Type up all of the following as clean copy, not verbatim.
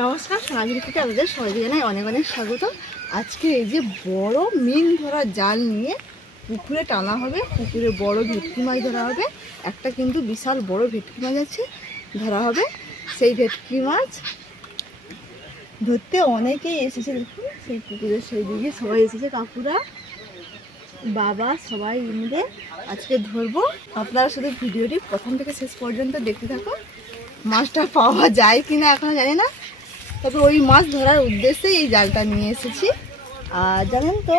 নমস্কার, সোনাঝুরি থেকে আপনাদের সবাইকে জানাই অনেক অনেক স্বাগত। আজকে এই যে বড় মিন ধরা জাল নিয়ে পুকুরে টানা হবে, পুকুরে বড় ভেটকি মাছ ধরা হবে। একটা কিন্তু বিশাল বড় ভেটকি মাছ আছে, ধরা হবে। সেই ভেটকি মাছ ধরতে অনেকেই এসেছে, দেখুন সেই পুকুরের সেই দিকে সবাই এসেছে, কাকুরা বাবা সবাই মিলে আজকে ধরবো। আপনারা শুধু ভিডিওটি প্রথম থেকে শেষ পর্যন্ত দেখতে থাকুন। মাছটা পাওয়া যায় কিনা এখনো জানি না, তবে ওই মাছ ধরার উদ্দেশ্যে এই জালটা নিয়ে এসেছি। আর জানেন তো,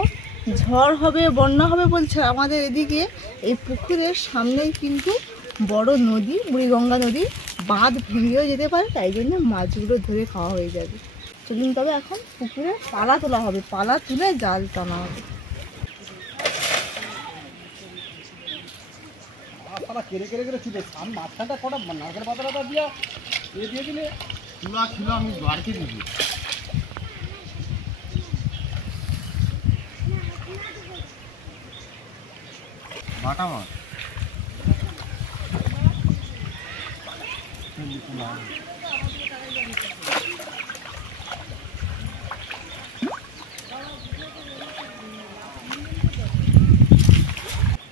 ঝড় হবে, বন্যা হবে বলছে আমাদের এদিকে। এই পুকুরের সামনেই কিন্তু বড় নদী, বুড়িগঙ্গা নদী, বাঁধ ভেঙেও যেতে পারে, তাই জন্য মাছগুলো ধরে খাওয়া হয়ে যাবে। চলুন তবে এখন পুকুরে পালা তোলা হবে, পালা তুলে জাল টানা হবে। কেড়ে কেড়ে কেড়ে ছিল মাঝখানটা কটা নারকেল পাতাটা দিয়া দিয়ে দিলে চুলা ছিল, আমি বাড়িতে দিয়েছি। বাটা মাছ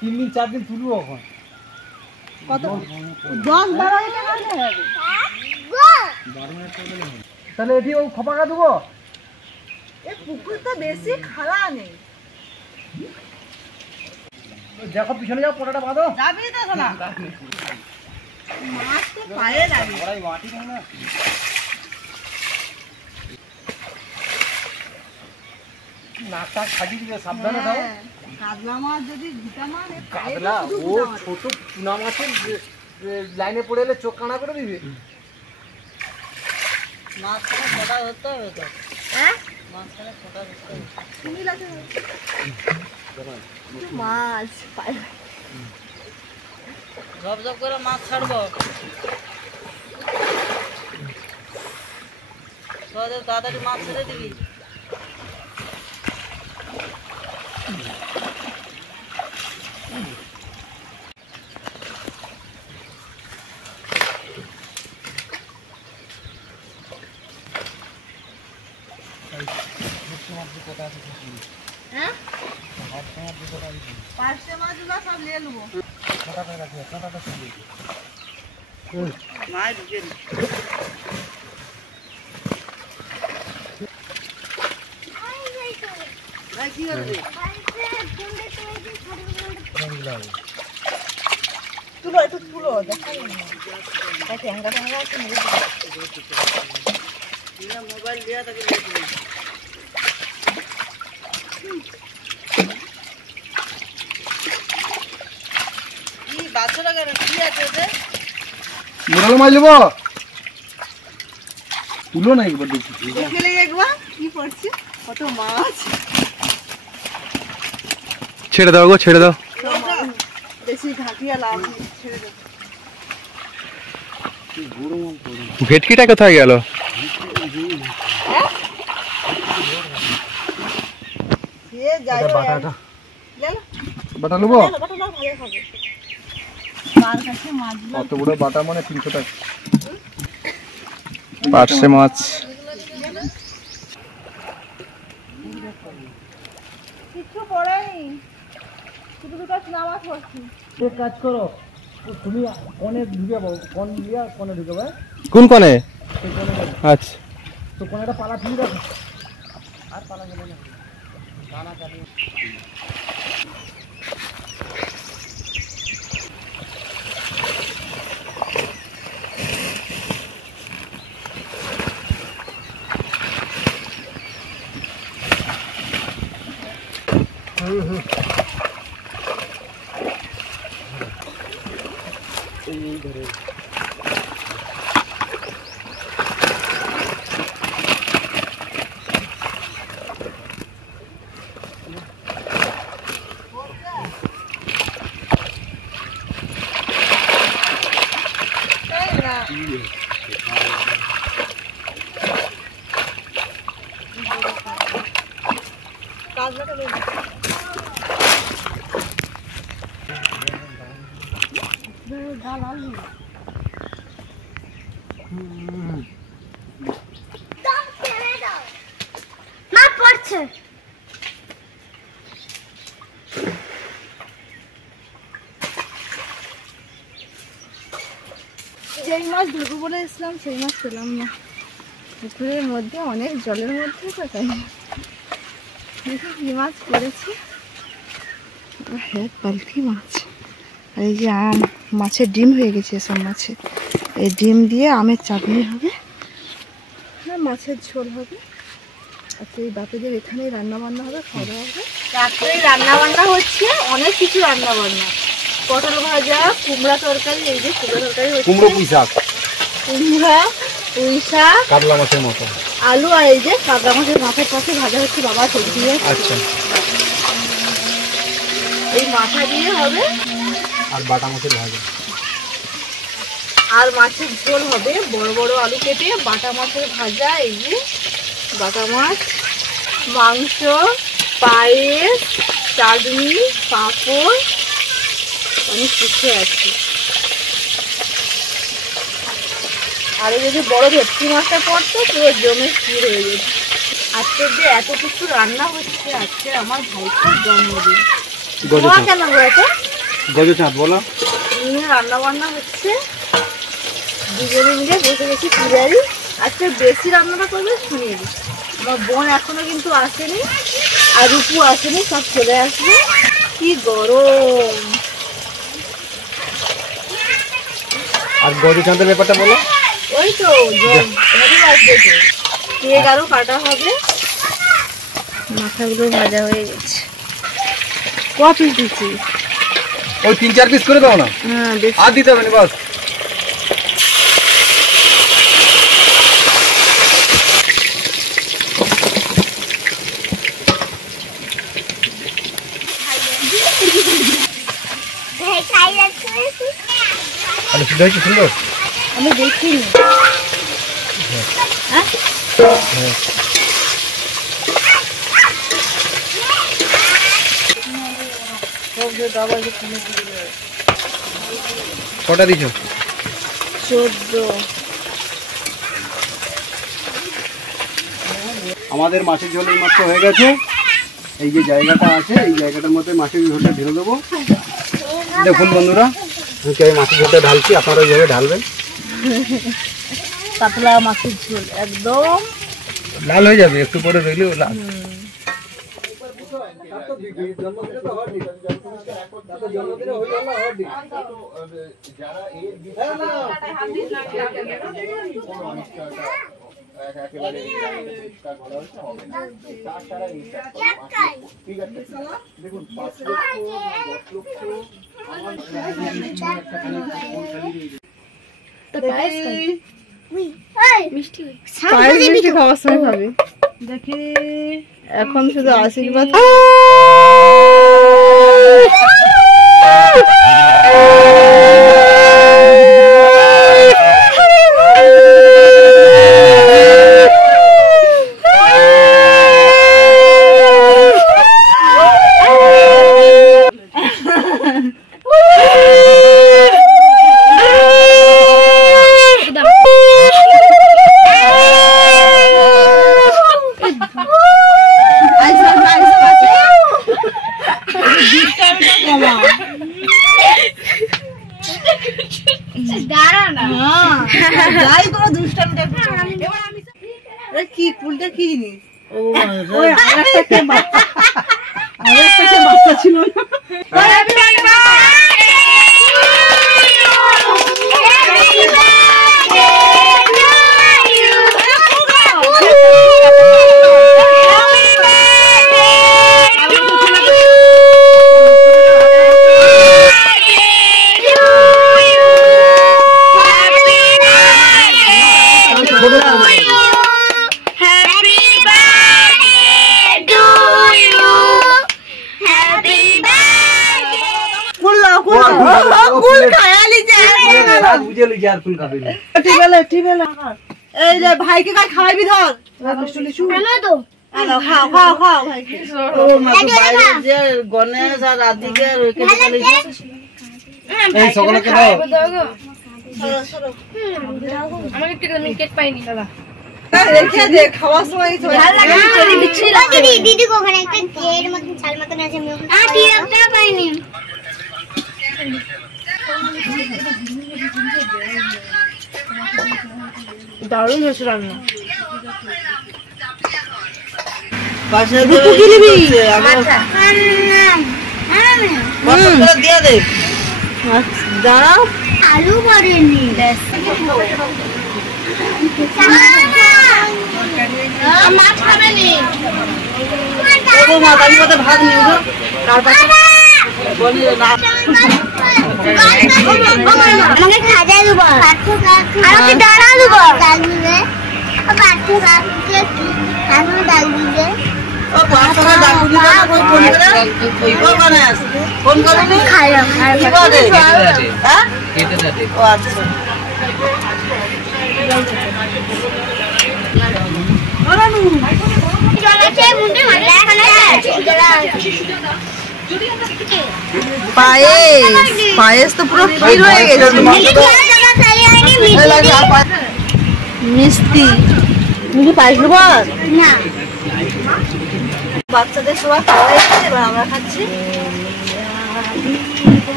তিন দিন 4 দিন তুলবো এখন। কত 10-12 হবে। তাহলে এটি ও খপাকা দেবো। এই পুকুর তো বেশি খাড়া নেই, দেখো পিছনে যাও, পোটাটা বাঁধো। যাবি তো শোনা, মাছ তো পায়ে লাগে। ওরাই মাটি না, নাকটা খাটিয়ে দিবে, সাবধানে দাও। কাতলা মাছ যদি ঘুটা মাছ, কাতলা ও ছোট চুনা মাছের লাইনে পড়ে এলে চোখ কানা করে দিবে। মাছখানে ছোটা ধরতে হবে তো, হ্যাঁ মাছখানে ছোটা ধরতে হবে। তুমি লাগে মাছ পায়ে ঝপ ঝপ করে মাছ ছাড়বো, তাড়াতাড়ি মাছ ছেড়ে দিবি। পার্শে মাছগুলো সব নিয়ে নেবো। মাছ ঢুকে নি কি করবে? তুলো একটু তুলো, দেখা মোবাইল দিয়া তাকে বাচ্চারা কেন কি আছে ওদের? মোড়াল মাছ নেবো, তুলো না একবার দেখি, দেখলে একবার কি পড়ছে, কত মাছ। ছেড়ে দাও গো, ছেড়ে দাও, বেশি ঘাটিয়া লাভ নেই, ছেড়ে দাও। ভেটকিটা কোথায় গেল? বাটা নেবো। কত বড় বাটা মানে 300 টাকা। পার্শে মাছ কিছু পড়েনি, শুধু দুটো নামাজ পড়ছি। এক কাজ করো, তুমি কোণে ঢুকে পাবো, কোণ দিয়া কোণে ঢুকে পাবে। কোন কোণে? আচ্ছা, তো কোণেটা পালা ফিরে রাখো, আর পালা গেলে না দানা চালিয়ে। সেই মাছ ধরবো বলে এসলাম, সেই মাছ পেলাম না। পুকুরের মধ্যে অনেক জলের মধ্যে তো তাই দেখি কি মাছ পড়েছে। এক বালতি মাছ। আর এই যে আম, মাছের ডিম হয়ে গেছে এসব মাছে। এই ডিম দিয়ে আমের চাটনি হবে, হ্যাঁ মাছের ঝোল হবে। আচ্ছা এই বাপেদের এখানেই রান্না বান্না হবে, খাওয়া দাওয়া হবে। রাত্রে রান্না বান্না হচ্ছে, অনেক কিছু রান্না বান্না। পটল ভাজা, কুমড়া তরকারি, এই যে কুমড়া তরকারি হচ্ছে, কুমড়ো পুঁই শাক, কুমড়া, পুঁই শাক, কাতলা মাছের মতো, আলু, আর এই যে কাতলা মাছের মাথার পাশে ভাজা হচ্ছে, বাবা সবজি দিয়ে। আচ্ছা, এই মাথা দিয়ে হবে, আর বাটা মাছের ভাজা, আর মাছের ঝোল হবে। বড় বড় আলু কেটে বাটা মাছের ভাজা, এই যে বাটা মাছ, মাংস, পায়েস, চাটনি, পাঁপড়, অনেক কিছু আছে। আর এই যদি বড় ভেটকি মাছটা পড়তো পুরো জমে স্থির হয়ে যেত। আজকে যে এত কিছু রান্না হচ্ছে, আজকে আমার ভাইকে জন্মদিন। তোমার কেন বলতো গজচাঁদ বলো, রান্না বান্না হচ্ছে, দুজনে মিলে বসে গেছি পূজারি। আজকে বেশি রান্নাটা করবে শুনিয়ে দিই। আমার বোন এখনো কিন্তু আসেনি, আর রূপু আসেনি, সব চলে আসবে। কি গরম। আর গজচাঁদের ব্যাপারটা বলো। ওই তো কেক আরো কাটা হবে, মাথাগুলো ভাজা হয়ে গেছে। ক পিস দিচ্ছি? ওই 3-4 পিস করে দাও না, হ্যাঁ আর দিতে হবে না, বাস। আরে সুন্দর হয়েছে, সুন্দর। আমি দেখিনি। হ্যাঁ কটা দিছ? 14। আমাদের মাছের ঝোল এই মাত্র হয়ে গেছে। এই যে জায়গাটা আছে, এই জায়গাটার মধ্যে মাছের ঝোলটা ঢেলে দেবো। দেখুন বন্ধুরা, আমি মাছের ঝোলটা ঢালছি, আপনারা ওইভাবে ঢালবেন। পাতলা মাছের ঝোল একদম লাল হয়ে যাবে, একটু পরে রইলেও লাল। মিষ্টি খাওয়ার সময় খাবে। দেখি এখন শুধু আশীর্বাদ। কি ফুলটা কি জিনিস? বাচ্চা ছিল ভাইকে খাওয়াবি ধর গণেশ আর রাধিকে সকলকে দাও। রেখে দে, খাওয়ার সময় দিদি ওখানে একটা এর মতন চাল মতন আছে, আমি পাইনি। দারুণ হয়েছে রান্না। দাঁড়াও, আলু করেনি মাছ খাবে নি আমি কত ভাত নিয়ে আমাকে খাজা দেবো আমাকে দাঁড়া দেবো ডাল দিবে ডাল দিবে ফোন করবি পায়েস তো পুরো ক্ষীর হয়ে গেছে। মিষ্টি তুমি পায়েস নেবো না বাচ্চাদের সবাই খাওয়া হয়েছে, এবার আমরা খাচ্ছি।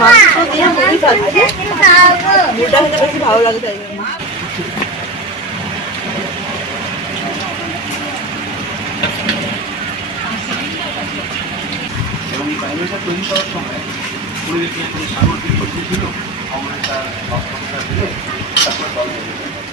মাংস দিয়ে মুড়ি খাচ্ছি, মুড়িটা খেতে বেশি ভালো লাগে তাই জন্য। এবং এই বাইরেটা তৈরি করার সময় পরিবেশে কোনো সামগ্রিক ছিল, আমরা একটা দিলে তারপর জল দেবে।